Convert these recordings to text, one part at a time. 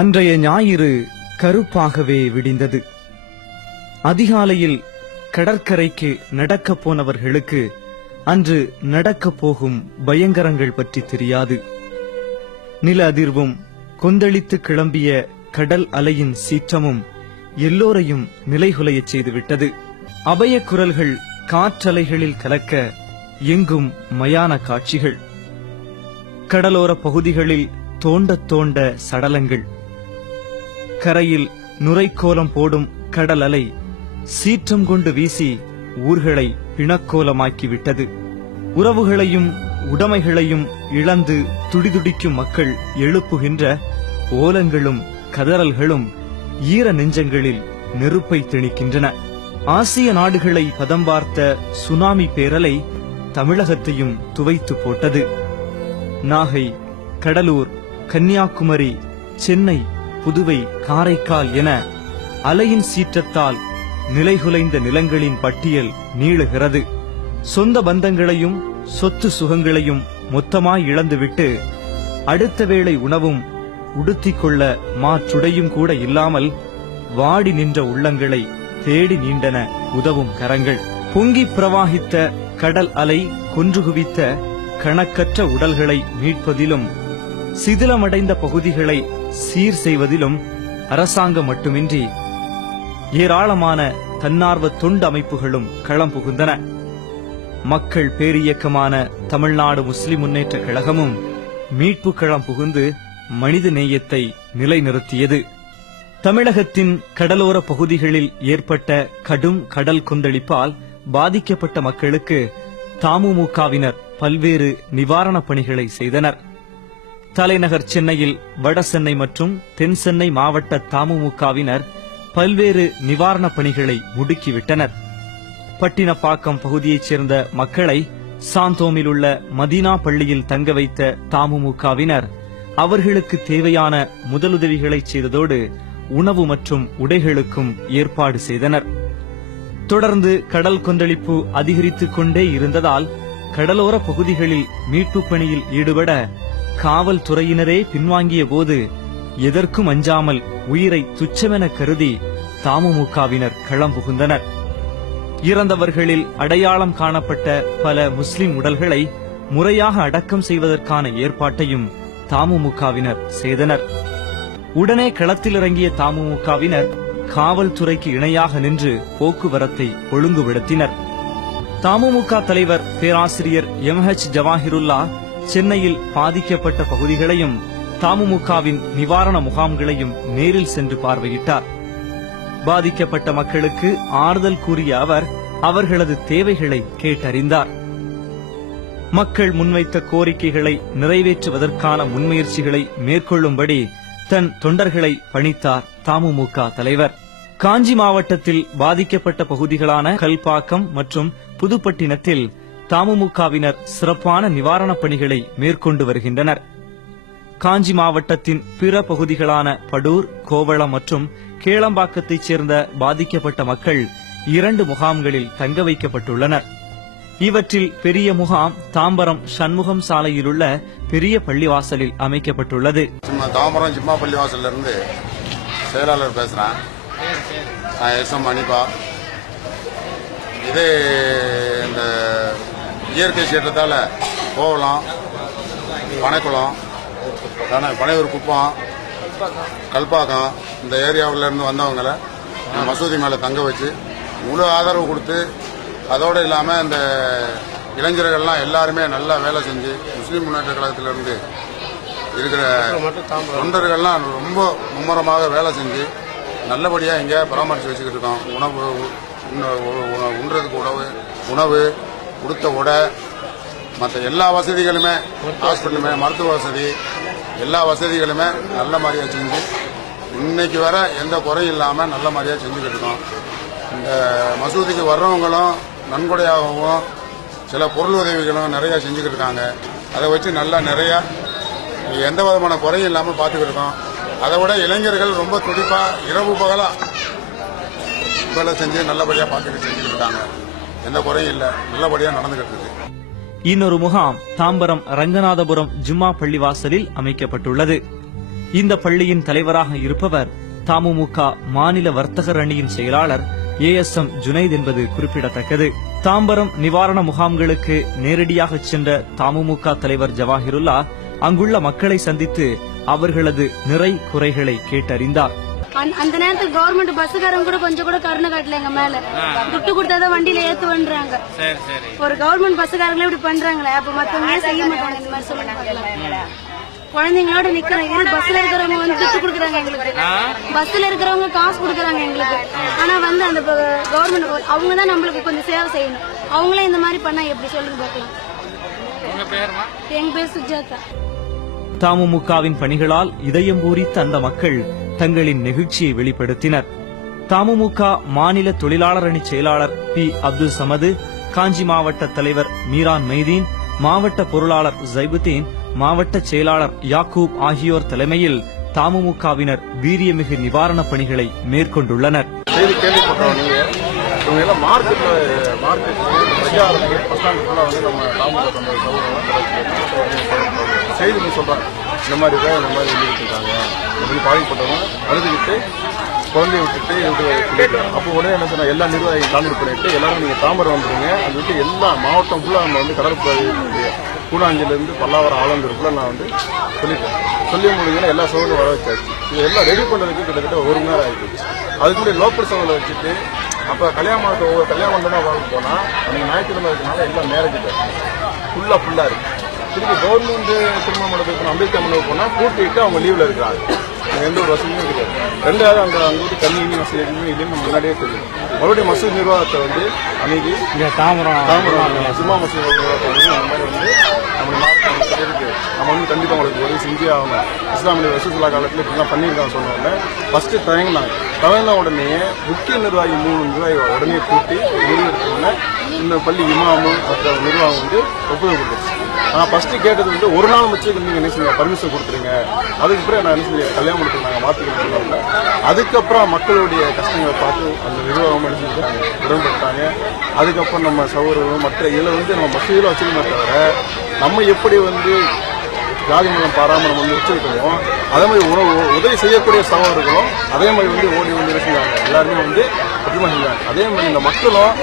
அன்றைய ஞாயிறு கருப்பாகவே விடிந்தது. அதிகாலையில் கடற்கரைக்கு நடக்கப் போனவர்களுக்கு அன்று நடக்கப் போகும் பயங்கரங்கள் பற்றி தெரியாது. நில அதிர்வும் கொந்தளித்து கிளம்பிய கடல் அலையின் சீற்றமும் எல்லோரையும் நிலைகுலையச் செய்துவிட்டது. அபய குரல்கள் காற்றலைகளில் கலக்க எங்கும் மயான காட்சிகள். கடலோர பகுதிகளில் தோண்ட தோண்ட சடலங்கள். கரையில் நுரைக்கோலம் போடும் கடல் அலை சீற்றம் கொண்டு வீசி ஊர்களை பிணக்கோலமாக்கிவிட்டது. உறவுகளையும் உடைமைகளையும் இழந்து துடிதுடிக்கும் மக்கள் எழுப்புகின்ற ஓலங்களும் கதறல்களும் ஈர நெஞ்சங்களில் நெருப்பை திணிக்கின்றன. ஆசிய நாடுகளை பதம் பார்த்த சுனாமி பேரலை தமிழகத்தையும் துவைத்து போட்டது. நாகை, கடலூர், கன்னியாகுமரி, சென்னை, புதுவை, காரைக்கால் என அலையின் சீற்றத்தால் நிலைகுலைந்த நிலங்களின் பட்டியல் நீளுகிறது. சொந்த பந்தங்களையும் சொத்து சுகங்களையும் மொத்தமாய் இழந்துவிட்டு அடுத்த வேளை உணவும் உடுத்திக்கொள்ள மாற்றுடையும் கூட இல்லாமல் வாடி நின்ற உள்ளங்களை தேடி நீண்டன உதவும் கரங்கள். பொங்கி பிரவாகித்த கடல் அலை கொன்று குவித்த கணக்கற்ற உடல்களை மீட்பதிலும் சிதிலமடைந்த பகுதிகளை சீர் செய்வதிலும் அரசாங்கம் மட்டுமின்றி ஏராளமான தன்னார்வ தொண்டு அமைப்புகளும் களம் புகுந்தன. மக்கள் பேரியக்கமான தமிழ்நாடு முஸ்லிம் முன்னேற்ற கழகமும் மீட்பு களம் புகுந்து மனித நேயத்தை நிலைநிறுத்தியது. தமிழகத்தின் கடலோர பகுதிகளில் ஏற்பட்ட கடும் கடல் கொந்தளிப்பால் பாதிக்கப்பட்ட மக்களுக்கு தமுமுகவினர் பல்வேறு நிவாரணப் பணிகளை செய்தனர். தலைநகர் சென்னையில் வட சென்னை மற்றும் தென் சென்னை மாவட்ட தமுமுகவினர் பல்வேறு நிவாரணப் பணிகளை முடுக்கிவிட்டனர். பட்டினப்பாக்கம் பகுதியைச் சேர்ந்த மக்களை சாந்தோமில் உள்ள மதீனா பள்ளியில் தங்க வைத்த தமுமுகவினர் அவர்களுக்கு தேவையான முதலுதவிகளை செய்ததோடு உணவு மற்றும் உடைகளுக்கும் ஏற்பாடு செய்தனர். தொடர்ந்து கடல் கொந்தளிப்பு அதிகரித்துக் கொண்டே இருந்ததால் கடலோர பகுதிகளில் மீட்புப் பணியில் ஈடுபட காவல்துறையினரே பின்வாங்கிய போது எதற்கும் அஞ்சாமல் உயிரை துச்சமென கருதி தமுமுகவினர் களம் புகுந்தனர். இறந்தவர்களில் அடையாளம் காணப்பட்ட பல முஸ்லிம் உடல்களை முறையாக அடக்கம் செய்வதற்கான ஏற்பாட்டையும் தமுமுகவினர் செய்தனர். உடனே களத்தில் இறங்கிய தமுமுகவினர் காவல்துறைக்கு இணையாக நின்று போக்குவரத்தை ஒழுங்குபடுத்தினர். தமுமுக தலைவர் பேராசிரியர் MH ஜவாஹிருல்லா சென்னையில் பாதிக்கப்பட்ட பகுதிகளையும் தமுமுகவின் நிவாரண முகாம்களையும் நேரில் சென்று பார்வையிட்டார். பாதிக்கப்பட்ட மக்களுக்கு ஆறுதல் கூறிய அவர் அவர்களது தேவைகளை கேட்டறிந்தார். மக்கள் முன்வைத்த கோரிக்கைகளை நிறைவேற்றுவதற்கான முன்முயற்சிகளை மேற்கொள்ளும்படி தன் தொண்டர்களை பணித்தார் தமுமுக தலைவர். காஞ்சி மாவட்டத்தில் பாதிக்கப்பட்ட பகுதிகளான கல்பாக்கம் மற்றும் புதுப்பட்டினத்தில் தமுமுகவினர் சிறப்பான நிவாரணப் பணிகளை மேற்கொண்டு வருகின்றனர். காஞ்சி மாவட்டத்தின் பிற பகுதிகளான படூர், கோவளம் மற்றும் கேளம்பாக்கத்தைச் சேர்ந்த பாதிக்கப்பட்ட மக்கள் 2 முகாம்களில் தங்க வைக்கப்பட்டுள்ளனர். இவற்றில் பெரிய முகாம் தாம்பரம் சண்முகம் சாலையில் உள்ள பெரிய பள்ளிவாசலில் அமைக்கப்பட்டுள்ளது. தாம்பரம் ஜிம்மா பள்ளிவாசல்ல இருந்து செயலாளர் பேசுறேன். எஸ்எம் அனிபா. இது இந்த இயற்கை சீற்றத்தால் கோவளம், பனைக்குளம், பனையூர் குப்பம், கல்பாக்கம் இந்த ஏரியாவில் இருந்து வந்தவங்களை மசூதி மேலே தங்க வச்சு முழு ஆதரவு கொடுத்து, அதோடு இல்லாமல் இந்த இளைஞர்கள்லாம் எல்லாருமே நல்லா வேலை செஞ்சு முஸ்லீம் முன்னேற்ற கழகத்திலிருந்து இருக்கிற தொண்டர்கள்லாம் ரொம்ப மும்முரமாக வேலை செஞ்சு நல்லபடியாக இங்கே பராமரித்து வச்சுக்கிட்டு இருக்கோம். உண்றதுக்கு உணவு கொடுத்த உடை மற்ற எல்லா வசதிகளுமே, ஹாஸ்பிட்டலுமே, மருத்துவ வசதி எல்லா வசதிகளுமே நல்ல மாதிரியாக செஞ்சு இன்னைக்கு வர எந்த குறையும் இல்லாமல் நல்ல மாதிரியாக செஞ்சுக்கிட்டு இருக்கோம். இந்த மசூதிக்கு வர்றவங்களும் நன்கொடையாகவும் சில பொருள் உதவிகளும் நிறையா செஞ்சுக்கிட்டு இருக்காங்க. அதை வச்சு நல்லா நிறையா எந்த விதமான குறையும் இல்லாமல் பார்த்துக்கிட்டு இருக்கோம். அதை விட இளைஞர்கள் ரொம்ப துடிப்பாக இரவு பகலாக வேலை செஞ்சு நல்லபடியாக பார்த்துக்கிட்டு செஞ்சுக்கிட்டு இருக்காங்க. எந்த குறையும் இல்லை, நல்லபடியாக நடந்துகிட்டு இருக்கு. இன்னொரு முகாம் தாம்பரம் ரங்கநாதபுரம் ஜும்மா பள்ளிவாசலில் அமைக்கப்பட்டுள்ளது. இந்த பள்ளியின் தலைவராக இருப்பவர் தமுமுக மாநில வர்த்தகர் அணியின் செயலாளர் ASM ஜுனைத் என்பது குறிப்பிடத்தக்கது. தாம்பரம் நிவாரண முகாம்களுக்கு நேரடியாக சென்ற தமுமுக தலைவர் ஜவாஹிருல்லா அங்குள்ள மக்களை சந்தித்து அவர்களது நிறை குறைகளை கேட்டறிந்தார். அந்த நேரத்துக்கு கவர்மெண்ட் பஸ்ஸுக்காரங்க கூட கொஞ்சம் கூட கருணை காட்டல எங்க மேல. துட்டு கொடுத்தாதான் வண்டியில ஏத்துவன்றாங்க. ஒரு கவர்மெண்ட் பஸ்ஸுக்காரங்களே இப்படி பண்றாங்களே, அப்ப மத்தவங்க செய்ய மாட்டாங்க இந்த மாதிரி சொல்லுங்க. குழந்தைங்களோட நிக்கிறோம், பஸ்ல இருக்கிறவங்க வந்து துட்டு கொடுக்குறாங்க எங்களுக்கு, பஸ்ல இருக்கிறவங்க காசு கொடுக்குறாங்க எங்களுக்கு. ஆனா வந்து அந்த கவர்மெண்ட் அவங்க தான் நம்மளுக்கு கொஞ்சம் சேவை செய்யணும். அவங்களே இந்த மாதிரி பண்ணா எப்படி சொல்லுங்க பாக்கலாம். எங்க பேர் சுஜாதா. தமுமுகவின் பணிகளால் இதயம் பூரித்த அந்த மக்கள் தங்களின் நெகிழ்ச்சியை வெளிப்படுத்தினர். தமுமுக மாநில தொழிலாளர் அணி செயலாளர் P. அப்துல் சமது, காஞ்சி மாவட்ட தலைவர் மீரான் மைதீன், மாவட்ட பொருளாளர் ஜைபுதீன், மாவட்ட செயலாளர் யாக்கூப் ஆகியோர் தலைமையில் தமுமுகவினர் வீரியமிகு நிவாரணப் பணிகளை மேற்கொண்டுள்ளனர். செய்தி சொல்றாங்க, இந்த மாதிரி இருக்காங்க அப்படின்னு பாதிக்கப்பட்டவங்க அழுதுகிட்டு குழந்தைய விட்டுட்டு அப்போ உடனே என்ன சொன்னா, எல்லா நிர்வாகிகள் கான்டாக்ட் பண்ணிட்டு எல்லாரும் நீங்க தாம்பரம் வந்துருங்க, அது விட்டு எல்லா மாவட்டம் ஃபுல்லா நம்ம வந்து கடற்படை கூடாஞ்சிலிருந்து பல்லாவரம் ஆலந்தூர் ஃபுல்லா நான் வந்து சொல்லிட்டேன். சொல்லி முடிஞ்சா எல்லா சவுண்டும் வர வச்சாச்சு. இது எல்லாம் ரெடி பண்றதுக்கு கிட்டத்தட்ட 1 மணி நேரம் ஆகிடுச்சு. அதுக்குள்ளே லோக்கல் சவுண்டை வச்சுட்டு அப்போ கல்யாண மண்டபம் வாங்க போனா அன்னைக்கு ஞாயிற்றுக்கிழமை இருக்கனால எல்லாம் மேரேஜ் ஃபுல்லா இருக்கு. திருப்பி கவர்மெண்ட் திருமண மண்டபத்துக்கு அம்பேத்கர் மண்டபம் போனா பூட்டிட்டு அவங்க லீவ்ல இருக்காங்க. எந்த ஒரு வசதியும் கிடையாது. ரெண்டாவது அங்கே வந்து தண்ணி வசதி எதுவுமே இல்லைன்னு நம்ம முன்னாடியே தெரியும். மறுபடியும் மசூத் நிர்வாகத்தை வந்து அன்னைக்கு தாம்பரம் சிம்மா மசூத் நிர்வாகத்தை வந்து அந்த மாதிரி வந்து நம்ம மாவட்டம் இருக்கு, நம்ம வந்து கண்டிப்பாக உங்களுக்கு உதவி செஞ்சே ஆகணும். இஸ்லாமிய ரசூலுல்லாஹ் காலத்தில் இப்படிலாம் பண்ணியிருக்காங்க சொன்னோடனே ஃபர்ஸ்ட் தயங்கின உடனே முக்கிய நிர்வாகி 3 நிர்வாகி உடனே கூட்டி முடிவெடுத்தோடனே இந்த பள்ளி இமாமும் மற்ற நிர்வாகம் வந்து ஒப்புதல் கொடுத்துருச்சு. நான் ஃபர்ஸ்ட் கேட்டது வந்து 1 நாள் மச்சுக்கு நீங்க என்ன செய்யுங்க பர்மிஷன் கொடுத்துருங்க, அதுக்கு பிறகு நான் என்ன செய்ய கல்யாணம் முடிச்சு நாங்கள் மாற்றிக்கிட்டு. அதுக்கப்புறம் மக்களுடைய கஷ்டங்களை பார்த்து அந்த நிர்வாகம் என்ன செஞ்சாங்க, உடன்பட்டாங்க. அதுக்கப்புறம் நம்ம சௌகரியம் மற்ற இதில் வந்து நம்ம மசூதியில் வச்சுக்கணுமே தவிர நம்ம எப்படி வந்து ஜாதி மதம் பாராமல் நம்ம வந்து வச்சிருக்கோம், அதே மாதிரி உதவி செய்யக்கூடிய சகோதரர்களும் அதே மாதிரி வந்து ஓடி வந்து செஞ்சாங்க. எல்லாருமே வந்து ஒற்றுமை செஞ்சாங்க. அதே மாதிரி இந்த மக்களும்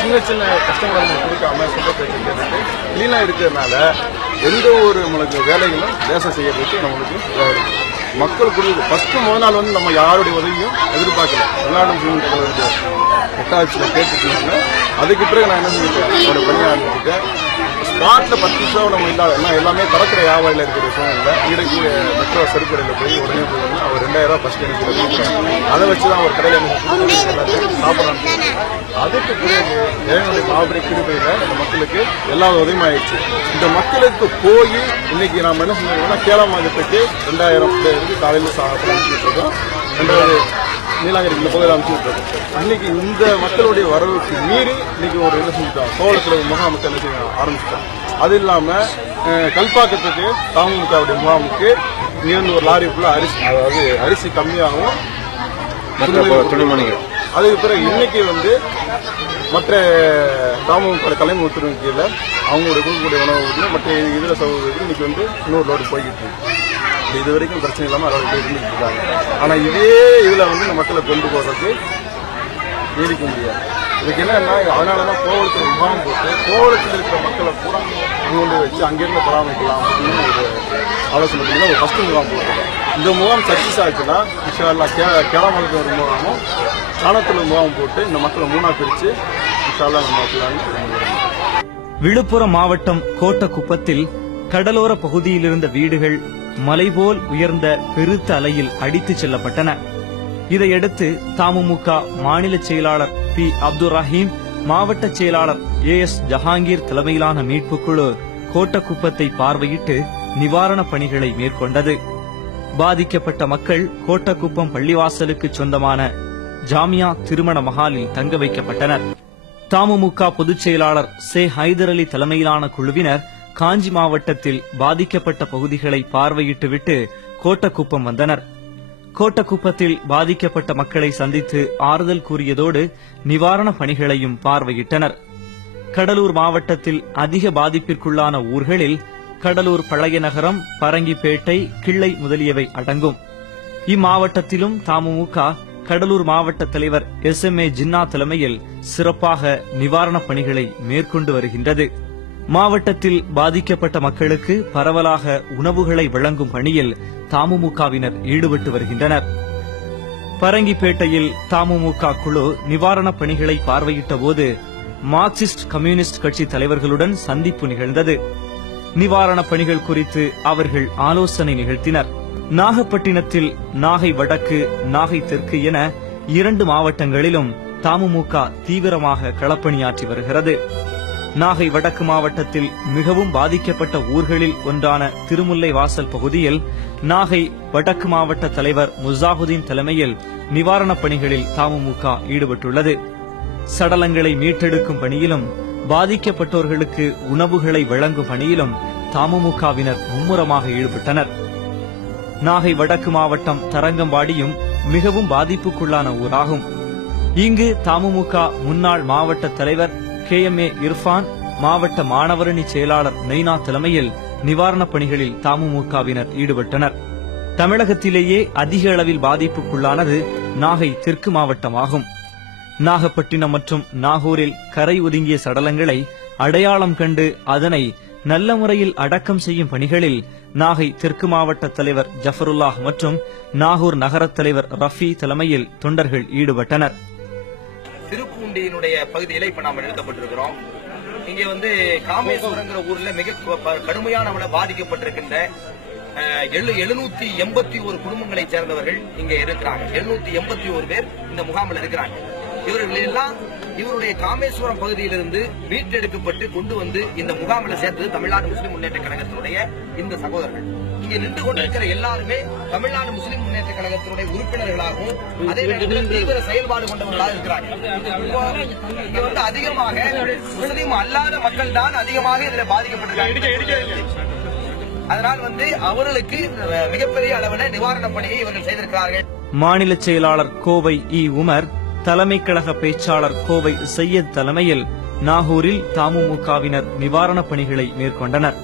சின்ன கஷ்டங்களை நம்ம கொடுக்காம சொல்ல பேச்சு கேட்டுட்டு கிளீனாக இருக்கிறதுனால எந்த ஒரு நம்மளுக்கு வேலைகளும் லேசாக செய்யறதுக்கு நம்மளுக்கு இதாக இருக்குது. மக்கள் கொடுக்குது ஃபர்ஸ்ட் முதல் நாள் வந்து நம்ம யாருடைய உதவியும் எதிர்பார்க்கல. தமிழ்நாடு எட்டாட்சியில் கேட்டுருந்தாங்க. அதுக்கு பிறகு நான் என்ன செஞ்சுட்டேன், என்னோட பணியை ஆரம்பிச்சுட்டேன். ஸ்பாட்டில் 10 நிமிஷம் நம்ம இல்லாத எல்லாமே கடற்கரை வியாபாரியில் இருக்கிற சூழ்நிலை இடைக்கு மெட்ரோ சருக்கடையில் போய் உடனே போய் அவர் 2000 ஃபர்ஸ்ட் எனக்கு அதை வச்சு தான் ஒரு கடையில் சாப்பிட்றாங்க. அதுக்கு பிறகு என்னுடைய மாபெரிய கிருபையில் இந்த மக்களுக்கு எல்லா உதவியும் ஆயிடுச்சு. இந்த மக்களுக்கு போய் இன்னைக்கு நாம் என்ன செஞ்சோம்னா கேளமாகத்துக்கு 2000 பேருக்கு காலையில் சாப்பிட அனுப்பிச்சுருக்கோம். 2வது நீலாங்கரிக்கு பகுதியில் அனுப்பிச்சுருக்கோம். இன்னைக்கு இந்த மக்களுடைய வரவுக்கு மீறி இன்னைக்கு ஒரு என்ன செஞ்சுட்டோம், சோழத்தில் முகாமுக்கு என்ன செய்ய ஆரம்பிச்சிட்டோம். அது இல்லாமல் கல்பாக்கத்துக்கு தமுமுகவுடைய முகாமுக்கு இங்கேருந்து ஒரு லாரி ஃபுல்லாக அரிசி, அதாவது அரிசி கம்மியாகவும் துணிமணிகள். அதுக்கு பிறகு இன்னைக்கு வந்து மற்ற தமுமுக தலைமை உத்தரவு கீழே அவங்களுடைய கொடுக்கக்கூடிய உணவு மற்ற இதர சகோதரர்கள் இன்னைக்கு வந்து 100 லோடு போய்கிட்டு இருக்கு. இது வரைக்கும் பிரச்சனை இல்லாமல் அளவுக்கு இருந்துட்டு இருக்காங்க. ஆனால் இதே இதில் வந்து இந்த மக்களை கொண்டு போகிறதுக்கு நீடிக்க முடியாது. இதுக்கு என்னன்னா, அதனால தான் கோவளத்தில் முகாம் போட்டு கோவளத்தில் இருக்கிற மக்களை பூரா கொண்டு வச்சு அங்கேருந்து பராமரிக்கலாம் அப்படின்னு ஒரு ஆலோசனை பண்ணி ஒரு ஃபர்ஸ்ட் முகாம் போட்டுருக்கோம். இந்த முகாம் சக்ஸஸ் ஆச்சுன்னா இன்ஷால்லா கேரளமாவுக்கு ஒரு முகாமும் சாணத்தில் முகாம் போட்டு இந்த மக்களை 3ஆக பிரித்து இன்ஷால்லா நம்ம மக்களான்னு. விழுப்புரம் மாவட்டம் கோட்டக்குப்பத்தில் கடலோர பகுதியில் இருந்த வீடுகள் மலைபோல் உயர்ந்த பெருத்த அலையில் அடித்துச் செல்லப்பட்டன. இதையடுத்து தமுமுக மாநில செயலாளர் P. அப்துல் ரஹீம், மாவட்ட செயலாளர் AS ஜஹாங்கீர் தலைமையிலான மீட்புக் குழு கோட்டக்குப்பத்தை பார்வையிட்டு நிவாரணப் பணிகளை மேற்கொண்டது. பாதிக்கப்பட்ட மக்கள் கோட்டக்குப்பம் பள்ளிவாசலுக்கு சொந்தமான ஜாமியா திருமண மஹாலில் தங்க வைக்கப்பட்டனர். தமுமுக பொதுச் செயலாளர் சே ஹைதர் அலி தலைமையிலான குழுவினர் காஞ்சி மாவட்டத்தில் பாதிக்கப்பட்ட பகுதிகளை பார்வையிட்டுவிட்டு கோட்டக்குப்பம் வந்தனர். கோட்டக்குப்பத்தில் பாதிக்கப்பட்ட மக்களை சந்தித்து ஆறுதல் கூறியதோடு நிவாரண பணிகளையும் பார்வையிட்டனர். கடலூர் மாவட்டத்தில் அதிக பாதிப்பிற்குள்ளான ஊர்களில் கடலூர் பழைய நகரம், பரங்கிப்பேட்டை, கிள்ளை முதலியவை அடங்கும். இம்மாவட்டத்திலும் தமுமுக கடலூர் மாவட்ட தலைவர் SMA ஜின்னா தலைமையில் சிறப்பாக நிவாரணப் பணிகளை மேற்கொண்டு வருகின்றது. மாவட்டத்தில் பாதிக்கப்பட்ட மக்களுக்கு பரவலாக உணவுகளை வழங்கும் பணியில் தமுமுகவினர் ஈடுபட்டு வருகின்றனர். பரங்கிப்பேட்டையில் தமுமுக குழு நிவாரணப் பணிகளை பார்வையிட்ட போது மார்க்சிஸ்ட் கம்யூனிஸ்ட் கட்சி தலைவர்களுடன் சந்திப்பு நிகழ்ந்தது. நிவாரணப் பணிகள் குறித்து அவர்கள் ஆலோசனை நிகழ்த்தினர். நாகப்பட்டினத்தில் நாகை வடக்கு, நாகை தெற்கு என 2 மாவட்டங்களிலும் தமுமுக தீவிரமாக களப்பணியாற்றி வருகிறது. நாகை வடக்கு மாவட்டத்தில் மிகவும் பாதிக்கப்பட்ட ஊர்களில் ஒன்றான திருமுல்லை வாசல் பகுதியில் நாகை வடக்கு மாவட்ட தலைவர் முசாஹுதீன் தலைமையில் நிவாரணப் பணிகளில் தமுமுக ஈடுபட்டுள்ளது. சடலங்களை மீட்டெடுக்கும் பணியிலும் பாதிக்கப்பட்டோர்களுக்கு உணவுகளை வழங்கும் பணியிலும் தமுமுகவினர் மும்முரமாக ஈடுபட்டனர். நாகை வடக்கு மாவட்டம் தரங்கம்பாடியும் மிகவும் பாதிப்புக்குள்ளான ஊராகும். இங்கு தமுமுக முன்னாள் மாவட்ட தலைவர் KMA இர்ஃபான், மாவட்ட மாணவரணி செயலாளர் நைனா தலைமையில் நிவாரணப் பணிகளில் தமுமுகவினர் ஈடுபட்டனர். தமிழகத்திலேயே அதிக அளவில் பாதிப்புக்குள்ளானது நாகை தெற்கு மாவட்டமாகும். நாகப்பட்டினம் மற்றும் நாகூரில் கரை ஒதுங்கிய சடலங்களை அடையாளம் கண்டு அதனை நல்ல முறையில் அடக்கம் செய்யும் பணிகளில் நாகை தெற்கு மாவட்ட தலைவர் ஜஃபருல்லாஹ் மற்றும் நாகூர் நகரத் தலைவர் ரஃபி தலைமையில் தொண்டர்கள் ஈடுபட்டனர். திருப்பூண்டியினுடைய பகுதியில இப்ப நாம நிறுத்தப்பட்டிருக்கிறோம். இங்க காமேஸ்வரங்கிற ஊர்ல மிக கடுமையான பாதிக்கப்பட்டிருக்கின்ற 781 குடும்பங்களை சேர்ந்தவர்கள் இங்க இருக்கிறாங்க. 781 பேர் இந்த முகாமில் இருக்கிறாங்க. இவர்கள் எல்லாம் இவருடைய காமேஸ்வரம் பகுதியிலிருந்து மீட்டெடுக்கப்பட்டு கொண்டு வந்து இந்த முகாமில் சேர்த்தது தமிழ்நாடு முஸ்லிம் முன்னேற்ற கழகத்தினுடைய இந்த சகோதரர்கள். இங்க நின்று கொண்டிருக்கிற எல்லாருமே தமிழ்நாடு முஸ்லிம் முன்னேற்ற கழகத்தினுடைய உறுப்பினர்களாகவும் அதே நேரத்தில் தீவிர செயல்பாடு கொண்டவர்களாக இருக்கிறாங்க. இங்க அதிகமாக முஸ்லிம் அல்லாத மக்கள் தான் அதிகமாக இதில் பாதிக்கப்பட்டிருக்காங்க. அதனால் அவர்களுக்கு மிகப்பெரிய அளவில் நிவாரணப் பணியை இவர்கள் செய்திருக்கிறார்கள். மாநில செயலாளர் கோவை உமர், தலைமை கழக பேச்சாளர் கோவை சையத் தலைமையில் நாகூரில் தமுமுகவினர் நிவாரணப் பணிகளை மேற்கொண்டனர்.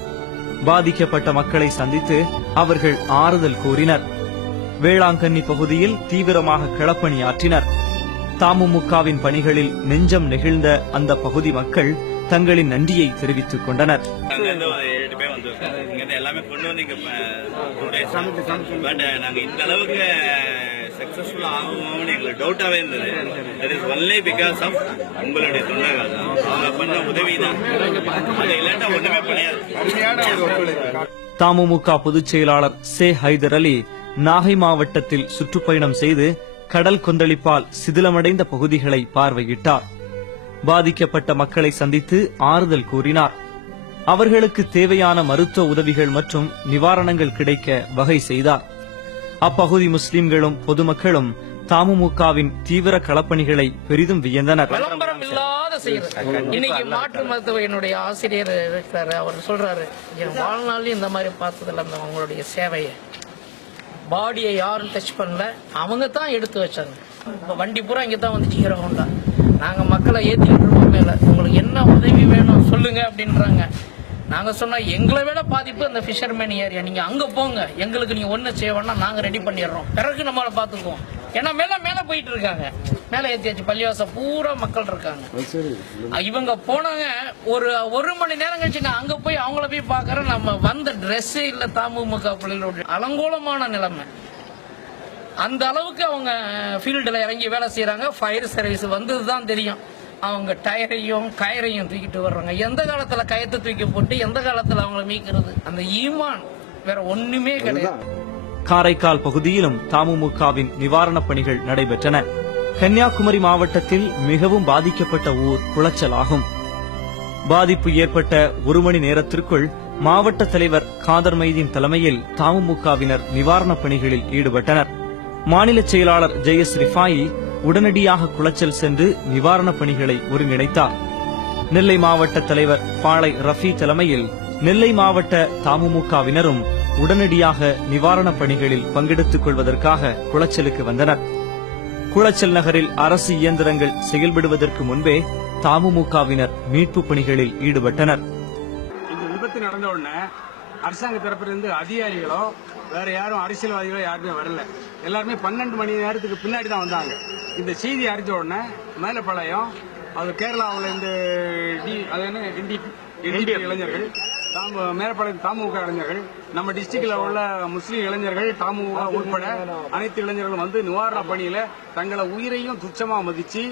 பாதிக்கப்பட்ட மக்களை சந்தித்து அவர்கள் ஆறுதல் கூறினர். வேளாங்கண்ணி பகுதியில் தீவிரமாக களப்பணியாற்றினர். தமுமுகவின் பணிகளில் நெஞ்சம் நெகிழ்ந்த அந்த பகுதி மக்கள் தங்களின் நன்றியை தெரிவித்துக் கொண்டனர். எல்லாமே கொண்டு வந்து நாங்க இந்த அளவுக்கு சக்சஸ்ஃபுல்லா ஆகும்னு எங்களுக்கு டவுட்டாவே இருந்தது. That is only because of உங்களுடைய தொண்டர்கள். அவங்க பண்ண உதவி தான். அதை இல்லாட்டா ஒண்ணுமே பண்ணியாது. தமுமுக பொதுச் செயலாளர் சே ஹைதர் அலி நாகை மாவட்டத்தில் சுற்றுப்பயணம் செய்து கடல் கொந்தளிப்பால் சிதிலமடைந்த பகுதிகளை பார்வையிட்டார். பாதிக்கப்பட்ட மக்களை சந்தித்து ஆறுதல் கூறினார். அவர்களுக்கு தேவையான மருத்துவ உதவிகள் மற்றும் நிவாரணங்கள் கிடைக்க வகை செய்தார். அப்பகுதி முஸ்லிம்களும் பொதுமக்களும் தமுமுகவின் தீவிர களப்பணிகளை பெரிதும் வியந்தனர். விளம்பரம் இல்லாத இன்னைக்கு மாற்று மருத்துவனுடைய ஆசிரியர் இருக்கிறாரு. அவர் சொல்றாரு, என் வாழ்நாள் இந்த மாதிரி பார்த்ததில்ல. அவங்களுடைய சேவையை பாடியை யாரும் டச் பண்ணல, அவங்க தான் எடுத்து வச்சாங்க. வண்டி பூரா இங்க தான் வந்துச்சு ஹீரோ ஹோண்டா. நாங்க மக்களை ஏற்றிக்கிட்டு இருக்கோம். மேல உங்களுக்கு என்ன உதவி வேணும் சொல்லுங்க அப்படின்றாங்க. நாங்க சொன்னா எங்களை விட பாதிப்பு அந்த ஃபிஷர்மேன் ஏரியா. நீங்க அங்க போங்க, எங்களுக்கு நீங்க ஒண்ணு செய்வோம்னா நாங்க ரெடி பண்ணிடுறோம், பிறகு நம்மளை பாத்துக்குவோம். ஏன்னா மேல போயிட்டு இருக்காங்க. மேல ஏத்தியாச்சு, பள்ளிவாசம் பூரா மக்கள் இருக்காங்க. இவங்க போனாங்க. ஒரு மணி நேரம் கழிச்சு நான் அங்க போய் அவங்கள போய் பாக்குறேன். நம்ம வந்த ட்ரெஸ்ஸே இல்ல. தமுமுக பிள்ளைகளோட அலங்கோலமான நிலைமை. அந்த அளவுக்கு அவங்க ஃபீல்டுல இறங்கி வேலை செய்யறாங்க. ஃபயர் சர்வீஸ் வந்ததுதான் தெரியும். அவங்க டயரையும் கயரையும் தூக்கிட்டு வர்றாங்க. எந்த காலத்துல கயத்தை தூக்கி போட்டு எந்த காலத்துல அவங்களை மீட்கிறது? அந்த ஈமான் வேற ஒண்ணுமே கிடையாது. காரைக்கால் பகுதியிலும் தமுமுகவின் நிவாரணப் பணிகள் நடைபெற்றன. கன்னியாகுமரி மாவட்டத்தில் மிகவும் பாதிக்கப்பட்ட ஊர் குளச்சல் ஆகும். பாதிப்பு ஏற்பட்ட 1 மணி நேரத்திற்குள் மாவட்ட தலைவர் காதர் மைதீன் தலைமையில் தமுமுகவினர் நிவாரணப் பணிகளில் ஈடுபட்டனர். மாநில செயலாளர் JS ரிஃபாயி உடனடியாக குளச்சல் சென்று நிவாரணப் பணிகளை ஒருங்கிணைத்தார். நெல்லை மாவட்ட தலைவர் பாளை ரஃபி தலைமையில் நெல்லை மாவட்ட தமுமுகவினரும் உடனடியாக நிவாரணப் பணிகளில் பங்கெடுத்துக் கொள்வதற்காக குளச்சலுக்கு வந்தனர். குளச்சல் நகரில் அரசு இயந்திரங்கள் செயல்படுவதற்கு முன்பே தமுமுகவினர் மீட்பு பணிகளில் ஈடுபட்டனர். இந்த விபத்து நடந்த உடனே அரசாங்க தரப்பிலிருந்து அதிகாரிகளோ வேற யாரும் அரசியல்வாதிகளோ யாருமே வரல. எல்லாருமே 12 மணி நேரத்துக்கு பின்னாடி தான் வந்தாங்க. இந்த செய்தி அறிஞ்ச உடனே மேலப்பாளையம், அது கேரளாவில் இந்த NDP இளைஞர்கள், மேலப்பாளையம் தமுக இளைஞர்கள், நம்ம டிஸ்ட்ரிக்ட்ல உள்ள முஸ்லீம் இளைஞர்கள், தமுக உட்பட அனைத்து இளைஞர்களும் வந்து நிவாரண பணியில தங்களை உயிரையும் துச்சமா மதிச்சு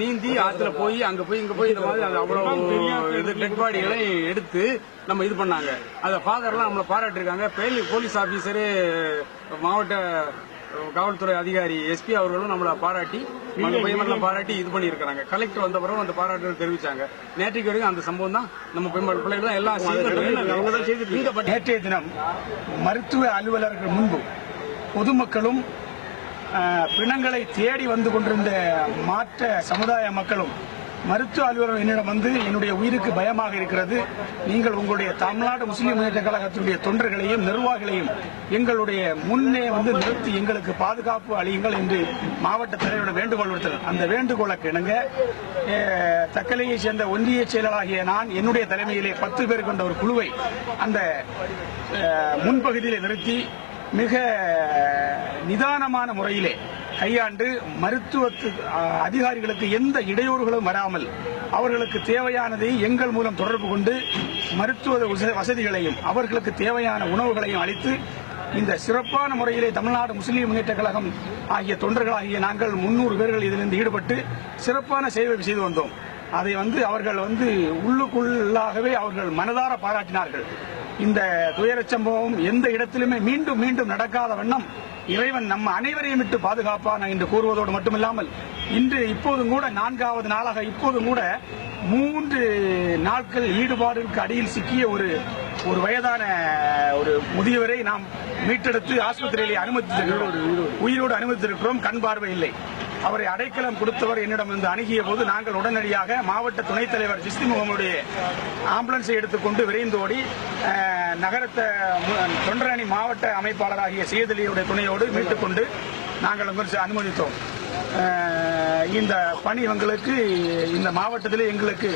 நீந்தி ஆத்துல போய் அங்க போய் இங்க போய் இந்த மாதிரி அவ்வளவு டெட் பாடிகளை எடுத்து நம்ம இது பண்ணாங்க. அதை ஃபாதர்லாம் நம்மளை பாராட்டிருக்காங்க. போலீஸ் ஆபீசரு, மாவட்ட காவல்துறை அதிகாரி SP அவர்களும் நம்மளை பாராட்டி பாராட்டி இது பண்ணியிருக்கிறாங்க. கலெக்டர் வந்த பிறகு அந்த பாராட்டுகள் தெரிவிச்சாங்க. நேற்றைக்கு வரைக்கும் அந்த சம்பவம் தான் நம்ம பிள்ளைகள் தான் எல்லாம் செய்து. நேற்றைய தினம் மருத்துவ அலுவலர்கள் முன்பு பொதுமக்களும் பிணங்களை தேடி வந்து கொண்டிருந்த மாற்ற சமுதாய மக்களும் மருத்துவ அலுவலர் என்னிடம் வந்து என்னுடைய உயிருக்கு பயமாக இருக்கிறது, நீங்கள் உங்களுடைய தமிழ்நாடு முஸ்லீம் முன்னேற்ற கழகத்தினுடைய தொண்டர்களையும் நிர்வாகிகளையும் எங்களுடைய முன்னே வந்து நிறுத்தி எங்களுக்கு பாதுகாப்பு அளியுங்கள் என்று மாவட்ட தலைவரிடம் வேண்டுகோள் விடுத்தனர். அந்த வேண்டுகோளுக்கு இணங்க தக்கலையை சேர்ந்த ஒன்றிய செயலாளராகிய நான் என்னுடைய தலைமையிலே 10 பேர் கொண்ட ஒரு குழுவை அந்த முன்பகுதியிலே நிறுத்தி மிக நிதானமான முறையிலே கையாண்டு மருத்துவ அதிகாரிகளுக்கு எந்த இடையூறுகளும் வராமல் அவர்களுக்கு தேவையானதை எங்கள் மூலம் தொடர்பு கொண்டு மருத்துவ வசதிகளையும் அவர்களுக்கு தேவையான உணவுகளையும் அளித்து இந்த சிறப்பான முறையிலே தமிழ்நாடு முஸ்லீம் முன்னேற்ற கழகம் ஆகிய தொண்டர்களாகிய நாங்கள் 300 பேர்கள் இதிலிருந்து ஈடுபட்டு சிறப்பான சேவை செய்து வந்தோம். அதை அவர்கள் உள்ளுக்குள்ளாகவே அவர்கள் மனதார பாராட்டினார்கள். இந்த துயரச் சம்பவம் எந்த இடத்திலுமே மீண்டும் மீண்டும் நடக்காத வண்ணம் இறைவன் நம்ம அனைவரையும் விட்டு பாதுகாப்பான என்று கூறுவதோடு மட்டுமில்லாமல் இப்போதும் கூட 4வது நாளாக இப்போதும் கூட 3 நாட்கள் ஈடுபாடுகளுக்கு அடியில் சிக்கிய ஒரு வயதான ஒரு முதியவரை நாம் மீட்டெடுத்து ஆஸ்பத்திரியிலே உயிரோடு அனுமதித்திருக்கிறோம். கண் பார்வை இல்லை. அவரை அடைக்கலம் கொடுத்தவர் என்னிடம் வந்து அணுகிய போது நாங்கள் உடனடியாக மாவட்ட துணைத் தலைவர் ஜிஸ்தி முகமதுடைய ஆம்புலன்ஸை எடுத்துக்கொண்டு விரைந்தோடி நகரத்த தொண்டரணி மாவட்ட அமைப்பாளராகிய செய்தலியுடைய துணையோடு மீட்டுக்கொண்டு நாங்கள் அனுமதித்தோம். இந்த பணி எங்களுக்கு இந்த மாவட்டத்திலே எங்களுக்கு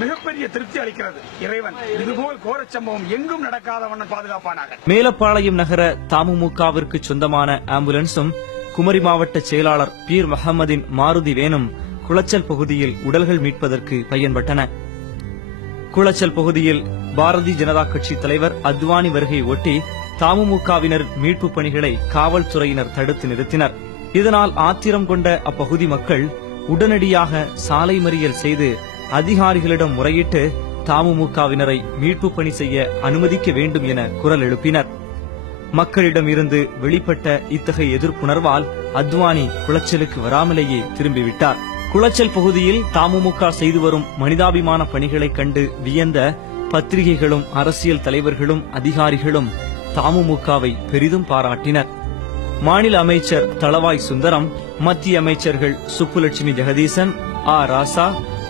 மிகப்பெரிய திருப்தி அளிக்கிறது. இறைவன் இதுபோல் கோரச் சம்பவம் எங்கும் நடக்காத வண்ணம் பாதுகாப்பானாக. மேலப்பாளையம் நகர தமுமுகவிற்கு சொந்தமான ஆம்புலன்ஸும் குமரி மாவட்ட செயலாளர் பீர் முகமதின் மாருதி வேனும் குளச்சல் பகுதியில் உடல்கள் மீட்பதற்கு பயன்பட்டன. குளச்சல் பகுதியில் பாரதிய ஜனதா கட்சி தலைவர் அத்வானி வருகையை ஒட்டி தமுமுகவினர் மீட்பு பணிகளை காவல்துறையினர் தடுத்து நிறுத்தினர். இதனால் ஆத்திரம் கொண்ட அப்பகுதி மக்கள் உடனடியாக சாலை மறியல் செய்து அதிகாரிகளிடம் முறையிட்டு தமுமுகவினரை மீட்பு பணி செய்ய அனுமதிக்க வேண்டும் என குரல் எழுப்பினர். மக்களிடம் இருந்து வெளிப்பட்ட இத்தகைய எதிர்ப்புணர்வால் அத்வானி குளச்சலுக்கு வராமலேயே திரும்பிவிட்டார். குளச்சல் பகுதியில் தமுமுக செய்து வரும் மனிதாபிமான பணிகளைக் கண்டு வியந்த பத்திரிகைகளும் அரசியல் தலைவர்களும் அதிகாரிகளும் தமுமுகவை பெரிதும் பாராட்டினர். மாநில அமைச்சர் தளவாய் சுந்தரம், மத்திய அமைச்சர்கள் சுப்புலட்சுமி ஜெகதீசன், ராசா,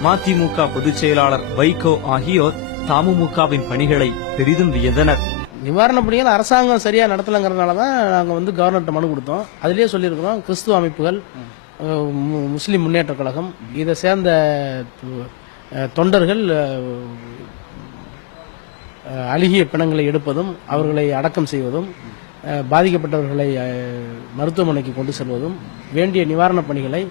மதிமுக பொதுச் செயலாளர் வைகோ ஆகியோர் தமுமுகவின் பணிகளை பெரிதும் வியந்தனர். நிவாரண பணிகள் அரசாங்கம் சரியா நடத்தலைங்கிறதுனால தான் நாங்கள் கவர்னர்கிட்ட மனு கொடுத்தோம். அதிலேயே சொல்லியிருக்கிறோம், கிறிஸ்துவ அமைப்புகள், முஸ்லீம் முன்னேற்ற கழகம், இதை சேர்ந்த தொண்டர்கள் அழுகிய பிணங்களை எடுப்பதும் அவர்களை அடக்கம் செய்வதும் பாதிக்கப்பட்டவர்களை மருத்துவமனைக்கு கொண்டு செல்வதும் வேண்டிய நிவாரணப் பணிகளை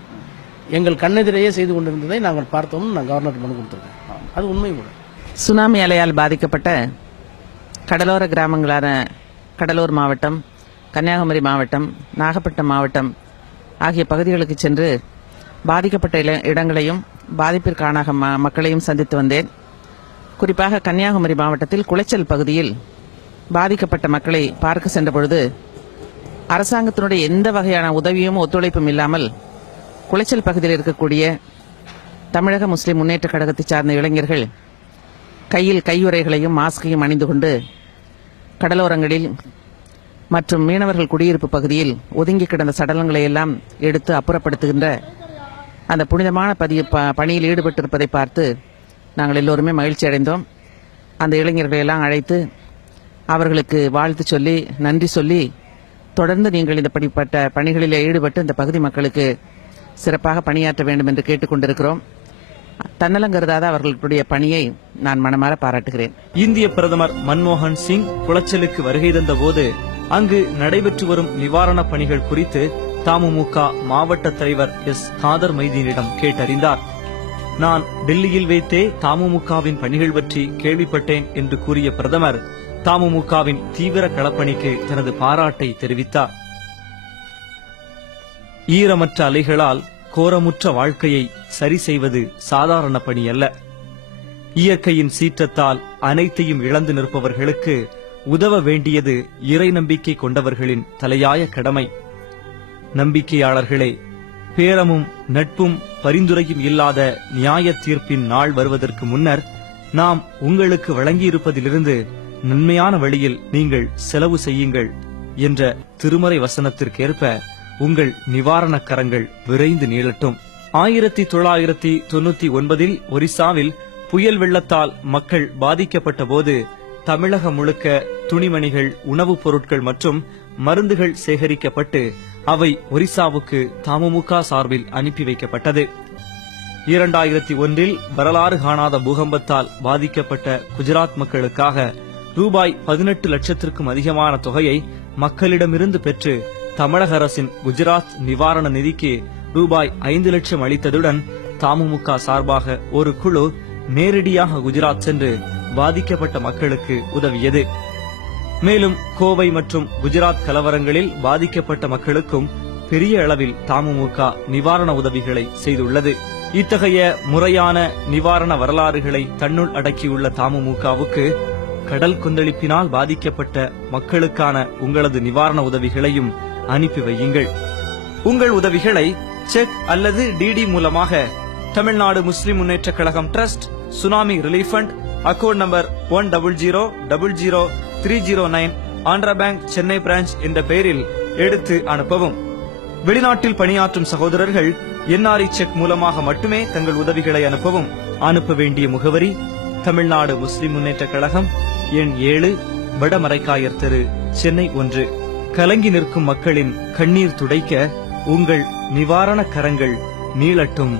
எங்கள் கண்ணெதிரையே செய்து கொண்டிருந்ததை நாங்கள் பார்த்தோம். நான் கவர்னர் மனு கொடுத்துருக்கேன். அது உண்மை கூட. சுனாமி அலையால் பாதிக்கப்பட்ட கடலோர கிராமங்களான கடலூர் மாவட்டம், கன்னியாகுமரி மாவட்டம், நாகப்பட்டினம் மாவட்டம் ஆகிய பகுதிகளுக்கு சென்று பாதிக்கப்பட்ட இடங்களையும் பாதிப்பிற்கான மக்களையும் சந்தித்து வந்தேன். குறிப்பாக கன்னியாகுமரி மாவட்டத்தில் குளச்சல் பகுதியில் பாதிக்கப்பட்ட மக்களை பார்க்க சென்ற பொழுது அரசாங்கத்தினுடைய எந்த வகையான உதவியும் ஒத்துழைப்பும் இல்லாமல் குளச்சல் பகுதியில் இருக்கக்கூடிய தமிழக முஸ்லிம் முன்னேற்ற கழகத்தை சார்ந்த இளைஞர்கள் கையில் கையுறைகளையும் மாஸ்கையும் அணிந்து கொண்டு கடலோரங்களில் மற்றும் மீனவர்கள் குடியிருப்பு பகுதியில் ஒதுங்கி கிடந்த சடலங்களை எல்லாம் எடுத்து அப்புறப்படுத்துகின்ற அந்த புனிதமான பணியில் ஈடுபட்டிருப்பதை பார்த்து நாங்கள் எல்லோருமே மகிழ்ச்சி அடைந்தோம். அந்த இளைஞர்களை எல்லாம் அழைத்து அவர்களுக்கு வாழ்த்து சொல்லி நன்றி சொல்லி தொடர்ந்து நீங்கள் இந்த படிப்பட்ட பணிகளில் ஈடுபட்டு இந்த பகுதி மக்களுக்கு சிறப்பாக பணியாற்ற வேண்டும் என்று கேட்டுக்கொண்டிருக்கிறோம். தன்னலங்கருதாத அவர்களுடைய பணியை நான் மனமாற பாராட்டுகிறேன். இந்திய பிரதமர் மன்மோகன் சிங் குளச்சலுக்கு வருகை தந்த போது அங்கு நடைபெற்று வரும் நிவாரணப் பணிகள் குறித்து தமுமுக மாவட்ட தலைவர் எஸ் காதர் மைதீனிடம் கேட்டறிந்தார். நான் டெல்லியில் வைத்தே தமுமுகவின் பணிகள் பற்றி கேள்விப்பட்டேன் என்று கூறிய பிரதமர் தமுமுகவின் தீவிர களப்பணிக்கு தனது பாராட்டை தெரிவித்தார். ஈரமற்ற அலைகளால் கோரமுற்ற வாழ்க்கையை சரி செய்வது சாதாரண பணி அல்ல. இயற்கையின் சீற்றத்தால் அனைத்தையும் இழந்து நிற்பவர்களுக்கு உதவ வேண்டியது இறை நம்பிக்கை கொண்டவர்களின் தலையாய கடமை. நம்பிக்கையாளர்களே, பேரமும் நட்பும் பரிந்துரையும் இல்லாத நியாய தீர்ப்பின் நாள் வருவதற்கு முன்னர் நாம் உங்களுக்கு வழங்கியிருப்பதிலிருந்து நன்மையான வழியில் நீங்கள் செலவு செய்யுங்கள் என்ற திருமறை வசனத்திற்கேற்ப உங்கள் நிவாரணக் கரங்கள் விரைந்து நீளட்டும். 1999 ஒரிசாவில் புயல் வெள்ளத்தால் மக்கள் பாதிக்கப்பட்ட போது தமிழகம் முழுக்க துணிமணிகள், உணவுப் பொருட்கள் மற்றும் மருந்துகள் சேகரிக்கப்பட்டு அவை ஒரிசாவுக்கு தமுமுக சார்பில் அனுப்பி வைக்கப்பட்டது. 2001 வரலாறு காணாத பூகம்பத்தால் பாதிக்கப்பட்ட குஜராத் மக்களுக்காக ரூபாய் 18 லட்சத்திற்கும் அதிகமான தொகையை மக்களிடமிருந்து பெற்று தமிழக அரசின் குஜராத் நிவாரண நிதிக்கு ரூபாய் 5 லட்சம் அளித்ததுடன் தமுமுக சார்பாக ஒரு குழு நேரடியாக குஜராத் சென்று பாதிக்கப்பட்ட மக்களுக்கு உதவியது. மேலும் கோவை மற்றும் குஜராத் கலவரங்களில் பாதிக்கப்பட்ட மக்களுக்கும் பெரிய அளவில் தமுமுக நிவாரண உதவிகளை செய்துள்ளது. இத்தகைய முறையான நிவாரண வரலாறுகளை தன்னுள் அடக்கியுள்ள தமுமுகவுக்கு கடல் கொந்தளிப்பினால் பாதிக்கப்பட்ட மக்களுக்கான உங்களது நிவாரண உதவிகளையும் அனுப்பி வையுங்கள். உங்கள் உதவிகளை செக் அல்லது டிடி மூலமாக Tamil Nadu Muslim Munnetra Kazhagam trust, tsunami relief fund, account number 1000309, Andhra bank Chennai branch என்ற பெயரில் எடுத்து அனுப்பவும். வெளிநாட்டில் பணியாற்றும் சகோதரர்கள் என்ஆர்இ செக் மூலமாக மட்டுமே தங்கள் உதவிகளை அனுப்பவும். அனுப்ப வேண்டிய முகவரி: தமிழ்நாடு முஸ்லிம் முன்னேற்ற கழகம், எண் 7, வடமரைக்காயர் தெரு, சென்னை 1. கலங்கி நிற்கும் மக்களின் கண்ணீர் துடைக்க உங்கள் நிவாரண கரங்கள் நீளட்டும்.